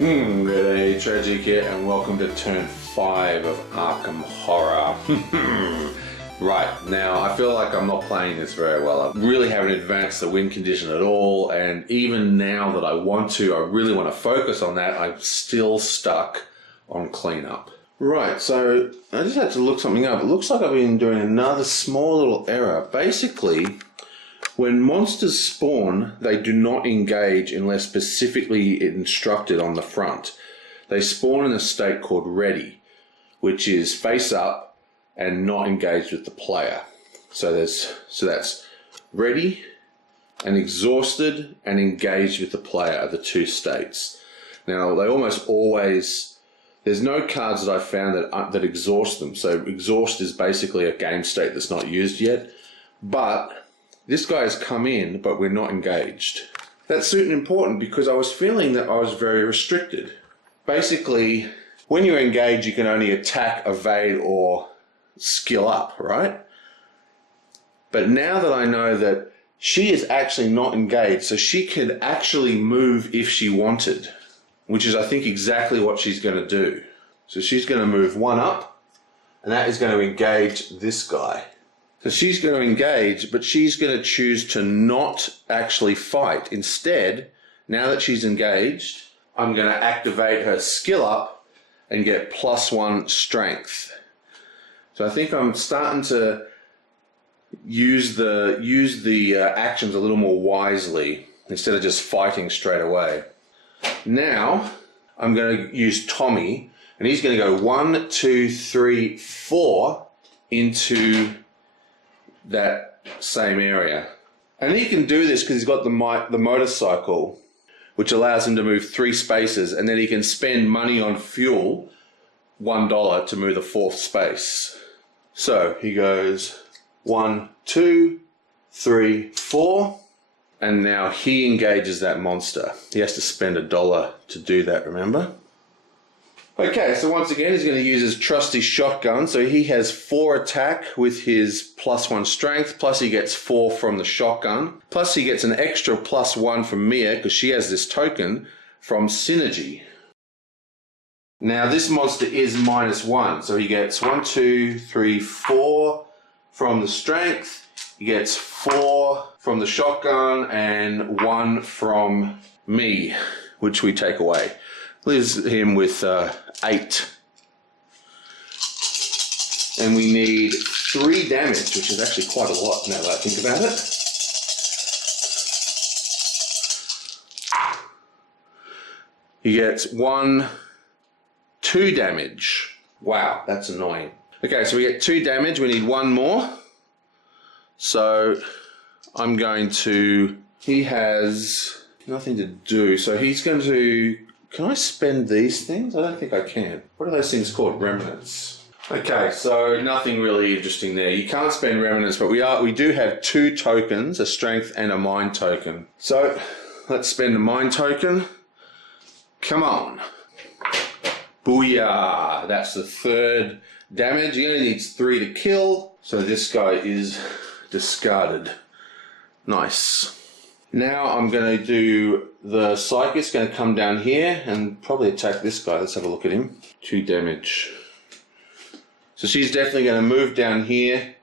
Good day, Tragic here, and welcome to turn 5 of Arkham Horror. Right, now I feel like I'm not playing this very well. I really haven't advanced the win condition at all, and even now that I really want to focus on that, I'm still stuck on cleanup. Right, so I just had to look something up. It looks like I've been doing another small little error. Basically, when monsters spawn, they do not engage unless specifically instructed on the front. They spawn in a state called ready, which is face up and not engaged with the player. So that's ready and exhausted and engaged with the player are the two states. Now they almost always, there's no cards that I've found that exhaust them. So exhaust is basically a game state that's not used yet, but this guy has come in, but we're not engaged. That's super important because I was feeling that I was very restricted. Basically, when you're engaged, you can only attack, evade, or skill up, right? But now that I know that she is actually not engaged, so she could actually move if she wanted, which is, I think, exactly what she's going to do. So she's going to move one up, and that is going to engage this guy. So she's going to engage, but she's going to choose to not actually fight. Instead, now that she's engaged, I'm going to activate her skill up and get +1 strength. So I think I'm starting to use the actions a little more wisely instead of just fighting straight away. Now I'm going to use Tommy, and he's going to go 1, 2, 3, 4 into that same area. And he can do this because he's got the motorcycle, which allows him to move 3 spaces, and then he can spend money on fuel, $1, to move the 4th space. So he goes 1, 2, 3, 4, and now he engages that monster. He has to spend $1 to do that, remember? Okay, so once again, he's going to use his trusty shotgun. So he has 4 attack with his +1 strength, plus he gets 4 from the shotgun, plus he gets an extra +1 from Mia because she has this token from Synergy. Now this monster is -1, so he gets 1, 2, 3, 4 from the strength, he gets 4 from the shotgun, and 1 from me, which we take away. Leaves him with 8. And we need 3 damage, which is actually quite a lot now that I think about it. He gets 1, 2 damage. Wow, that's annoying. Okay, so we get 2 damage. We need 1 more. So I'm going to... He has nothing to do. So he's going to... Can I spend these things? I don't think I can. What are those things called? Remnants. Okay, so nothing really interesting there. You can't spend remnants, but we do have 2 tokens, a strength and a mind token. So let's spend a mind token. Come on. Booyah! That's the 3rd damage. He only needs 3 to kill, so this guy is discarded. Nice. Now I'm going to do the Psychic's going to come down here and probably attack this guy. Let's have a look at him. 2 damage. So she's definitely going to move down here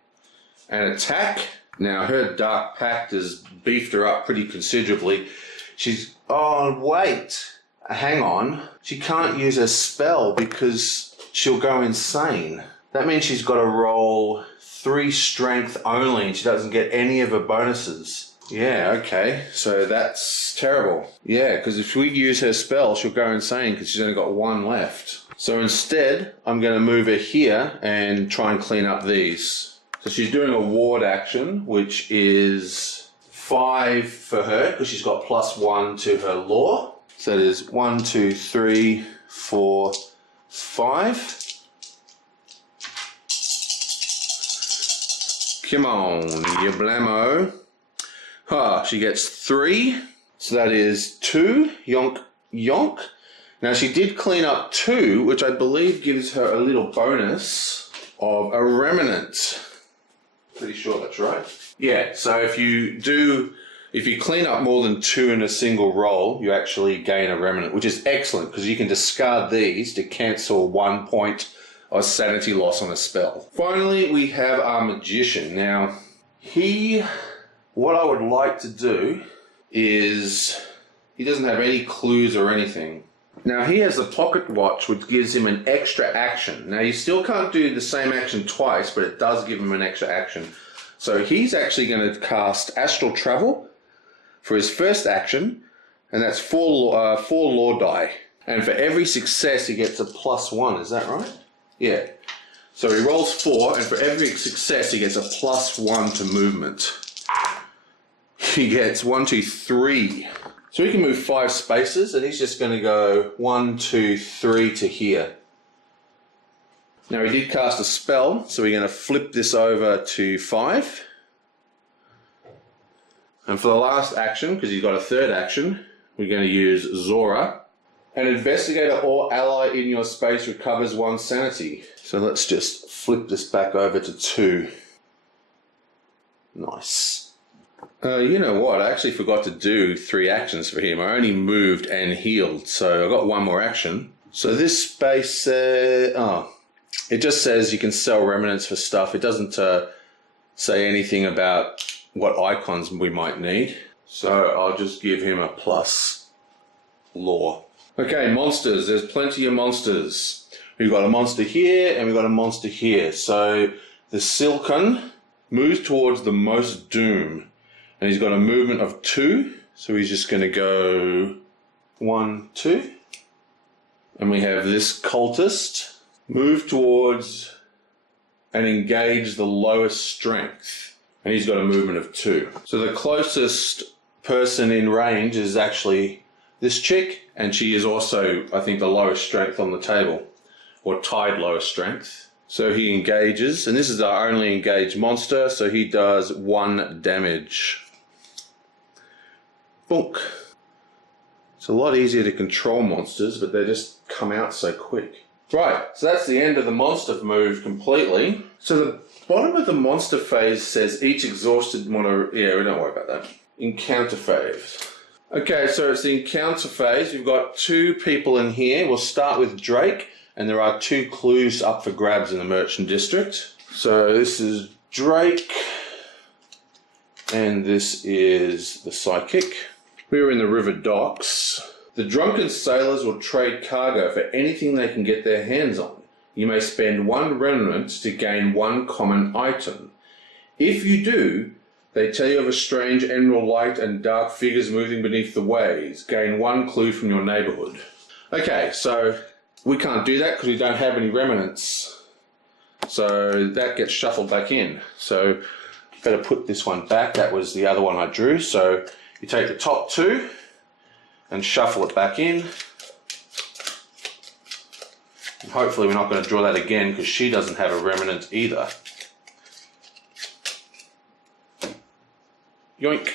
and attack. Now her Dark Pact has beefed her up pretty considerably. She's... Oh, wait. Hang on. She can't use her spell because she'll go insane. That means she's got to roll 3 strength only and she doesn't get any of her bonuses. Yeah, okay. So that's terrible. Yeah, because if we use her spell, she'll go insane because she's only got 1 left. So instead, I'm going to move her here and try and clean up these. So she's doing a ward action, which is 5 for her because she's got +1 to her lore. So that is 1, 2, 3, 4, 5. Come on, you blammo. She gets 3. So that is 2. Yonk, yonk. Now she did clean up 2, which I believe gives her a little bonus of a remnant. Pretty sure that's right. Yeah, so if you do If you clean up more than 2 in a single roll, you actually gain a remnant, which is excellent because you can discard these to cancel 1 point of sanity loss on a spell. Finally, we have our Magician. Now, what I would like to do is, he doesn't have any clues or anything. Now, he has the pocket watch, which gives him an extra action. Now, you still can't do the same action twice, but it does give him an extra action. So he's actually going to cast Astral Travel for his first action, and that's 4 lore die. And for every success, he gets a +1. Is that right? Yeah. So he rolls 4, and for every success, he gets a +1 to movement. He gets 1, 2, 3. So he can move 5 spaces, and he's just going to go 1, 2, 3 to here. Now he did cast a spell, so we're going to flip this over to 5. And for the last action, because he's got a third action, we're going to use Zora. An investigator or ally in your space recovers 1 sanity. So let's just flip this back over to 2. Nice. You know what? I actually forgot to do 3 actions for him. I only moved and healed, so I got 1 more action. So this space, it just says you can sell remnants for stuff. It doesn't say anything about what icons we might need. So I'll just give him a plus lore. Okay, monsters. There's plenty of monsters. We've got a monster here and we've got a monster here. So the Silken moves towards the most doom. And he's got a movement of 2. So he's just going to go 1, 2. And we have this cultist move towards and engage the lowest strength. And he's got a movement of 2. So the closest person in range is actually this chick. And she is also, I think, the lowest strength on the table. Or tied lowest strength. So he engages. And this is our only engaged monster. So he does 1 damage. Bonk. It's a lot easier to control monsters, but they just come out so quick. Right, so that's the end of the monster move completely. So the bottom of the monster phase says each exhausted monster... Yeah, we don't worry about that. Encounter phase. Okay, so it's the encounter phase. We've got 2 people in here. We'll start with Drake, and there are 2 clues up for grabs in the Merchant District. So this is Drake, and this is the Psychic. We're in the river docks. The drunken sailors will trade cargo for anything they can get their hands on. You may spend 1 remnant to gain 1 common item. If you do, they tell you of a strange emerald light and dark figures moving beneath the waves. Gain 1 clue from your neighbourhood. Okay, so we can't do that because we don't have any remnants. So that gets shuffled back in. So better put this one back. That was the other one I drew. So you take the top 2 and shuffle it back in. And hopefully we're not going to draw that again because she doesn't have a remnant either. Yoink.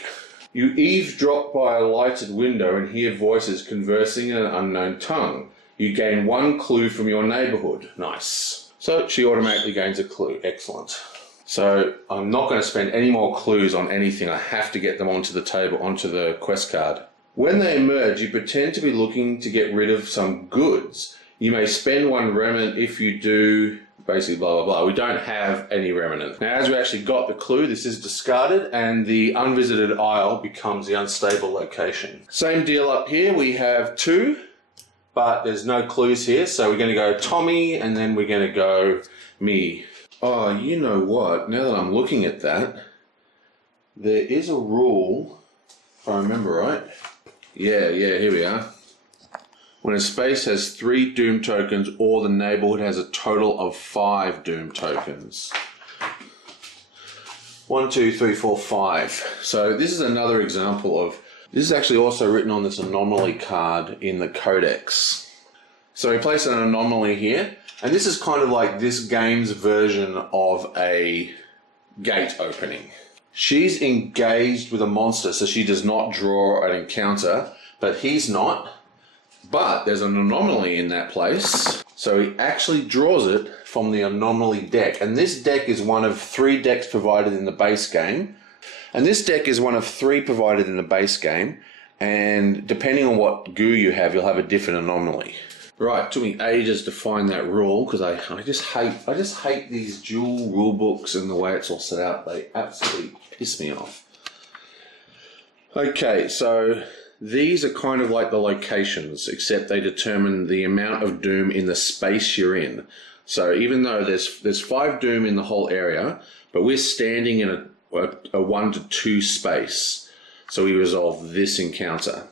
You eavesdrop by a lighted window and hear voices conversing in an unknown tongue. You gain 1 clue from your neighbourhood. Nice. So she automatically gains a clue. Excellent. So I'm not going to spend any more clues on anything. I have to get them onto the table, onto the quest card. When they emerge, you pretend to be looking to get rid of some goods. You may spend 1 remnant if you do, basically blah, blah, blah. We don't have any remnant. Now, as we actually got the clue, this is discarded, and the unvisited isle becomes the unstable location. Same deal up here. We have 2, but there's no clues here. So we're going to go Tommy, and then we're going to go me. Oh, you know what? Now that I'm looking at that, there is a rule, if I remember right. Yeah, here we are. When a space has 3 doom tokens or the neighbourhood has a total of 5 doom tokens. 1, 2, 3, 4, 5. So this is another example of, this is actually also written on this anomaly card in the codex. So we place an anomaly here, and this is kind of like this game's version of a gate opening. She's engaged with a monster, so she does not draw an encounter, but he's not. But there's an anomaly in that place, so he actually draws it from the Anomaly Deck. And this deck is one of 3 decks provided in the base game. And this deck is one of 3 provided in the base game, and depending on what goo you have, you'll have a different anomaly. Right, took me ages to find that rule because I just hate these dual rule books and the way it's all set out. They absolutely piss me off. Okay, so these are kind of like the locations, except they determine the amount of doom in the space you're in. So even though there's 5 doom in the whole area, but we're standing in a 1 to 2 space, so we resolve this encounter.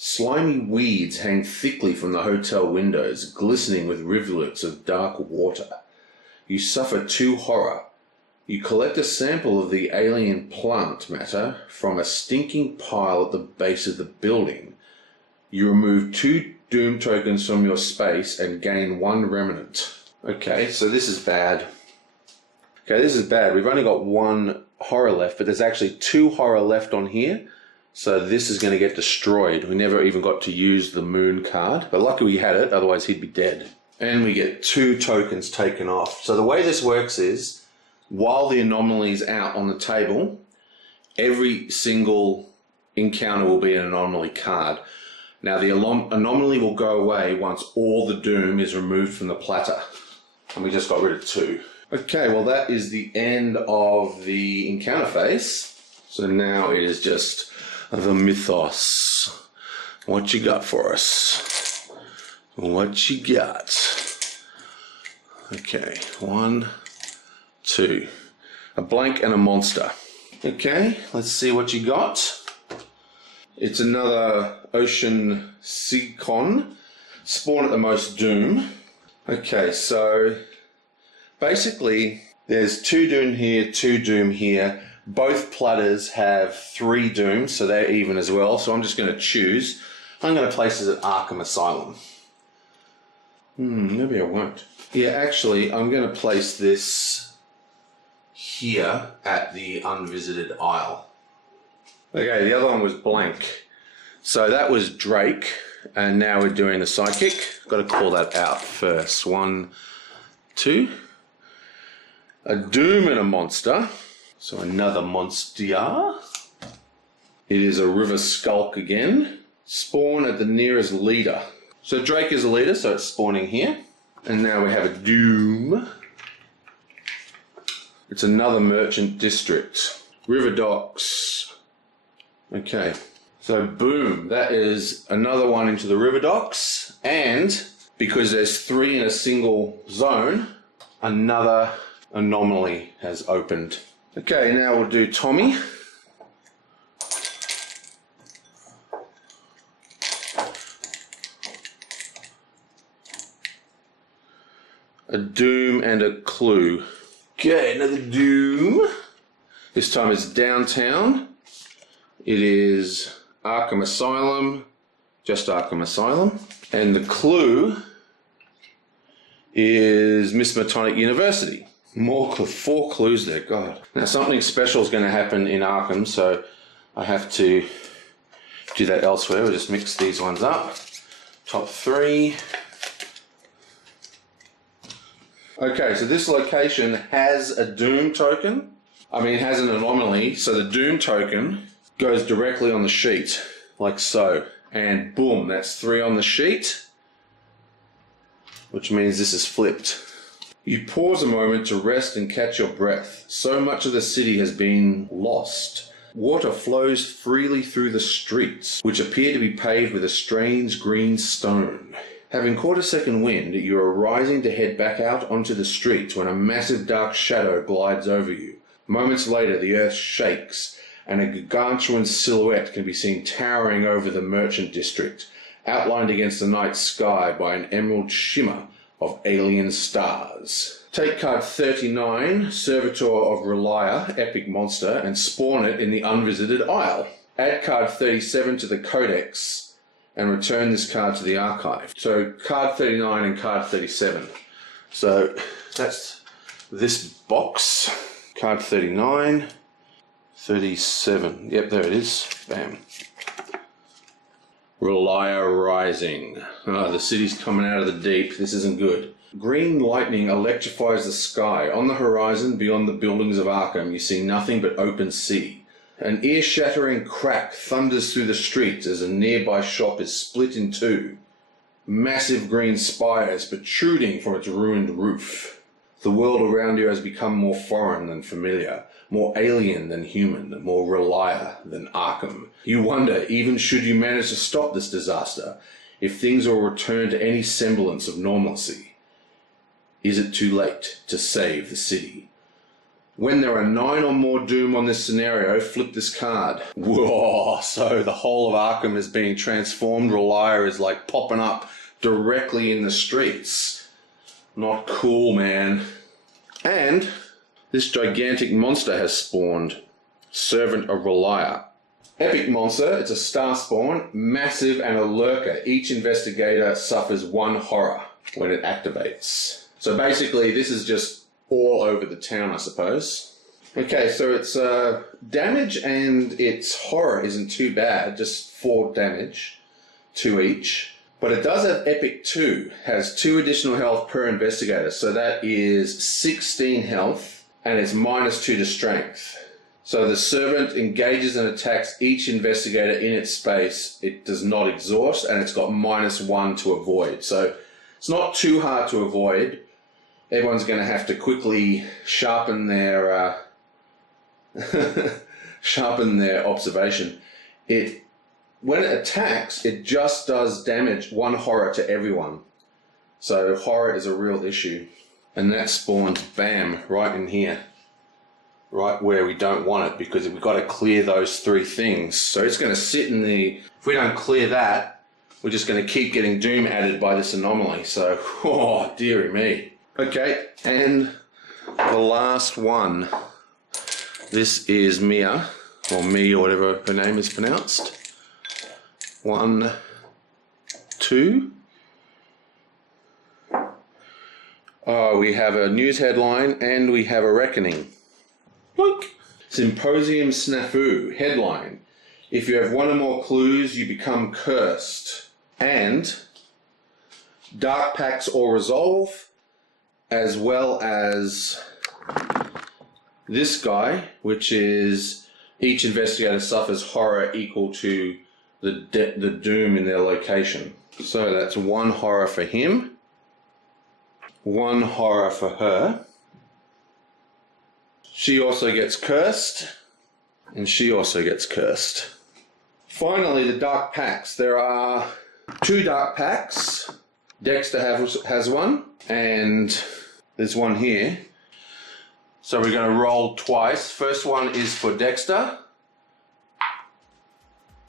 Slimy weeds hang thickly from the hotel windows, glistening with rivulets of dark water. You suffer 2 horror. You collect a sample of the alien plant matter from a stinking pile at the base of the building. You remove 2 doom tokens from your space and gain 1 remnant. Okay, so this is bad. Okay, this is bad. We've only got 1 horror left, but there's actually 2 horror left on here. So this is going to get destroyed. We never even got to use the moon card, but lucky we had it, otherwise he'd be dead. And we get 2 tokens taken off. So the way this works is, while the anomaly's out on the table, every single encounter will be an anomaly card. Now the anomaly will go away once all the doom is removed from the platter. And we just got rid of 2. Okay, well that is the end of the encounter phase. So now it is just the mythos. What you got for us? What you got? Okay, 1, 2. A blank and a monster. Okay, let's see what you got. It's another Ocean Seacon. Spawn at the most doom. Okay, so basically there's 2 doom here, 2 doom here. Both platters have 3 dooms, so they're even as well. So I'm just going to choose. I'm going to place this at Arkham Asylum. Maybe I won't. Yeah, actually, I'm going to place this here at the Unvisited Isle. Okay, the other one was blank. So that was Drake, and now we're doing the Psychic. Got to call that out first. 1, 2. A doom and a monster. So another monster. It is a River Skulk again. Spawn at the nearest leader. So Drake is a leader, so it's spawning here. And now we have a Doom. It's another merchant district. River Docks. Okay. So boom, that is another one into the River Docks. And because there's 3 in a single zone, another anomaly has opened. Okay, now we'll do Tommy. A Doom and a Clue. Okay, another Doom. This time it's downtown. It is Arkham Asylum. Just Arkham Asylum. And the Clue is Miss Matonic University. More 4 clues there, God. Now something special is going to happen in Arkham, so I have to do that elsewhere. We'll just mix these ones up. Top 3. Okay, so this location has a Doom token. I mean, it has an anomaly, so the Doom token goes directly on the sheet, like so. And boom, that's 3 on the sheet, which means this is flipped. You pause a moment to rest and catch your breath. So much of the city has been lost. Water flows freely through the streets, which appear to be paved with a strange green stone. Having caught a second wind, you are rising to head back out onto the streets when a massive dark shadow glides over you. Moments later, the earth shakes, and a gargantuan silhouette can be seen towering over the merchant district, outlined against the night sky by an emerald shimmer of alien stars. Take card 39, Servitor of Relia, Epic Monster, and spawn it in the Unvisited Isle. Add card 37 to the Codex and return this card to the archive. So card 39 and card 37. So that's this box. Card 39, 37. Yep, there it is. Bam. Relia Rising. Oh, the city's coming out of the deep. This isn't good. Green lightning electrifies the sky. On the horizon, beyond the buildings of Arkham, you see nothing but open sea. An ear-shattering crack thunders through the streets as a nearby shop is split in two. Massive green spires protruding from its ruined roof. The world around you has become more foreign than familiar, more alien than human, more Relia than Arkham. You wonder, even should you manage to stop this disaster, if things will return to any semblance of normalcy. Is it too late to save the city? When there are 9 or more doom on this scenario, flip this card. Whoa, so the whole of Arkham is being transformed. Relia is like popping up directly in the streets. Not cool, man. And this gigantic monster has spawned. Servant of Relia. Epic monster, it's a star spawn, massive and a lurker. Each investigator suffers 1 horror when it activates. So basically this is just all over the town, I suppose. Okay, so its damage and its horror isn't too bad, just 4 damage, 2 each. But it does have Epic 2, has 2 additional health per investigator, so that is 16 health, and it's -2 to strength. So the servant engages and attacks each investigator in its space. It does not exhaust, and it's got -1 to avoid. So it's not too hard to avoid. Everyone's going to have to quickly sharpen their sharpen their observation. When it attacks, it just does damage 1 horror to everyone. So horror is a real issue. And that spawns, bam, right in here. Right where we don't want it, because we've got to clear those 3 things. So it's going to sit in the... If we don't clear that, we're just going to keep getting doom added by this anomaly. So, oh, dearie me. Okay, and the last one. This is Mia, or Me, or whatever her name is pronounced. 1, 2. Oh, we have a news headline and we have a reckoning. Look. Symposium Snafu. Headline. If you have 1 or more clues, you become cursed. And Dark Pacts or Resolve, as well as this guy, which is each investigator suffers horror equal to the doom in their location. So that's 1 horror for him, 1 horror for her. She also gets cursed, and she also gets cursed. Finally, the Dark Pacts. There are 2 Dark Pacts. Dexter has 1, and there's 1 here. So we're going to roll twice. First one is for Dexter.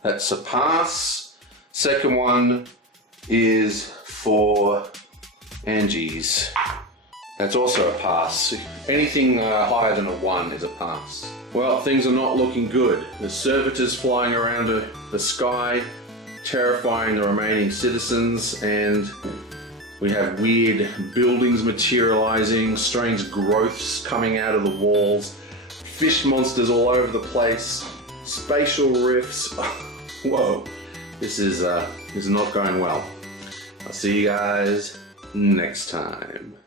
That's a pass. Second one is for Angie's. That's also a pass. Anything higher than a 1 is a pass. Well, things are not looking good. The servitors flying around the sky, terrifying the remaining citizens, and we have weird buildings materializing, strange growths coming out of the walls, fish monsters all over the place, spatial rifts. Whoa, this is not going well. I'll see you guys next time.